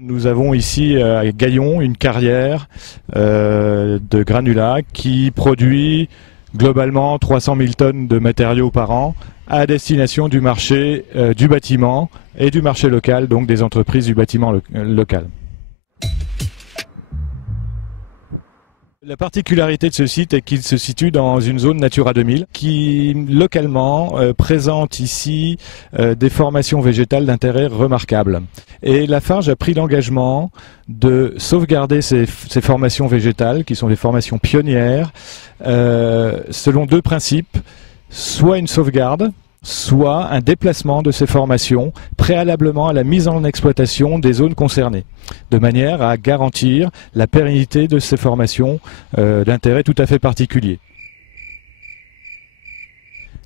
Nous avons ici à Gaillon une carrière de granulats qui produit globalement 300 000 tonnes de matériaux par an à destination du marché du bâtiment et du marché local, donc des entreprises du bâtiment local. La particularité de ce site est qu'il se situe dans une zone Natura 2000 qui localement présente ici des formations végétales d'intérêt remarquable. Et Lafarge a pris l'engagement de sauvegarder ces formations végétales qui sont des formations pionnières selon deux principes, soit une sauvegarde, soit un déplacement de ces formations préalablement à la mise en exploitation des zones concernées, de manière à garantir la pérennité de ces formations d'intérêt tout à fait particulier.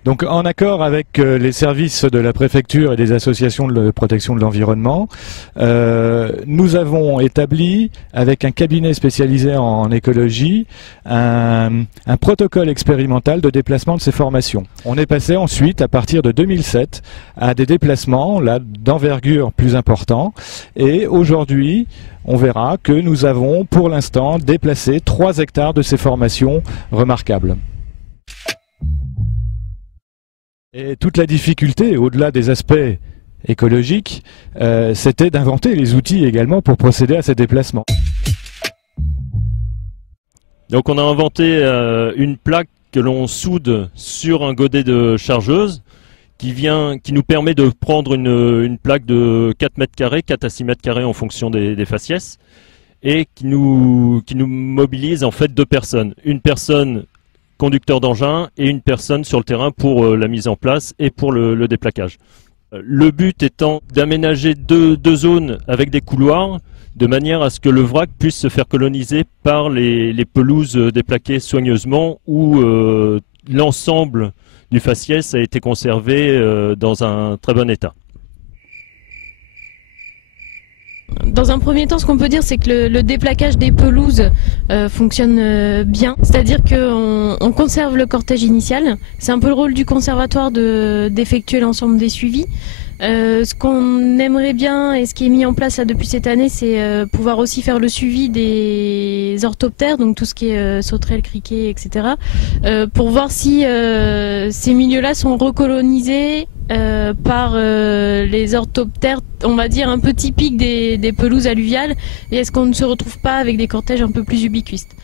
Donc en accord avec les services de la préfecture et des associations de protection de l'environnement, nous avons établi avec un cabinet spécialisé en écologie un protocole expérimental de déplacement de ces formations. On est passé ensuite à partir de 2007 à des déplacements d'envergure plus importants et aujourd'hui on verra que nous avons pour l'instant déplacé 3 hectares de ces formations remarquables. Et toute la difficulté, au-delà des aspects écologiques, c'était d'inventer les outils également pour procéder à ces déplacements. Donc on a inventé une plaque que l'on soude sur un godet de chargeuse qui nous permet de prendre une plaque de 4 mètres carrés, 4 à 6 mètres carrés en fonction des faciès, et qui nous mobilise en fait 2 personnes. Une personne conducteur d'engin et une personne sur le terrain pour la mise en place et pour le déplaquage. Le but étant d'aménager deux zones avec des couloirs de manière à ce que le vrac puisse se faire coloniser par les pelouses déplaquées soigneusement où l'ensemble du faciès a été conservé dans un très bon état. Dans un premier temps, ce qu'on peut dire, c'est que le déplaquage des pelouses fonctionne bien. C'est-à-dire qu'on conserve le cortège initial. C'est un peu le rôle du conservatoire d'effectuer l'ensemble des suivis. Ce qu'on aimerait bien et ce qui est mis en place là, depuis cette année, c'est pouvoir aussi faire le suivi des orthoptères, donc tout ce qui est sauterelles, criquets, etc. Pour voir si ces milieux-là sont recolonisés par les orthoptères, on va dire un peu typiques des pelouses alluviales, et est-ce qu'on ne se retrouve pas avec des cortèges un peu plus ubiquistes?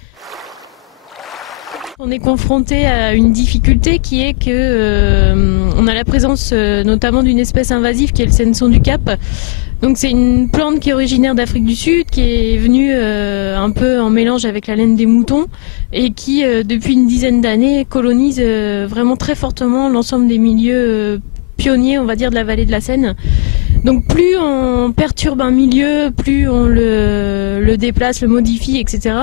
On est confronté à une difficulté qui est que on a la présence notamment d'une espèce invasive qui est le Senson du Cap. Donc c'est une plante qui est originaire d'Afrique du Sud, qui est venue un peu en mélange avec la laine des moutons et qui depuis une dizaine d'années colonise vraiment très fortement l'ensemble des milieux pionniers, on va dire, de la vallée de la Seine. Donc plus on perturbe un milieu, plus on le déplace, le modifie, etc.,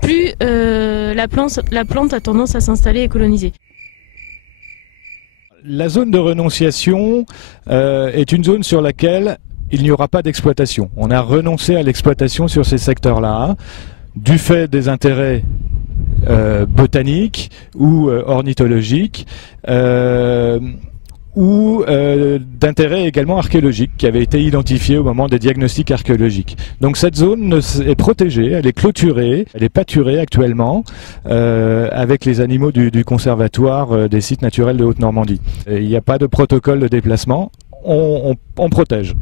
plus la plante a tendance à s'installer et coloniser. La zone de renonciation est une zone sur laquelle il n'y aura pas d'exploitation. On a renoncé à l'exploitation sur ces secteurs-là, du fait des intérêts botaniques ou ornithologiques, ou d'intérêt également archéologique qui avait été identifié au moment des diagnostics archéologiques. Donc cette zone est protégée, elle est clôturée, elle est pâturée actuellement avec les animaux du conservatoire des sites naturels de Haute-Normandie. Il n'y a pas de protocole de déplacement, on protège.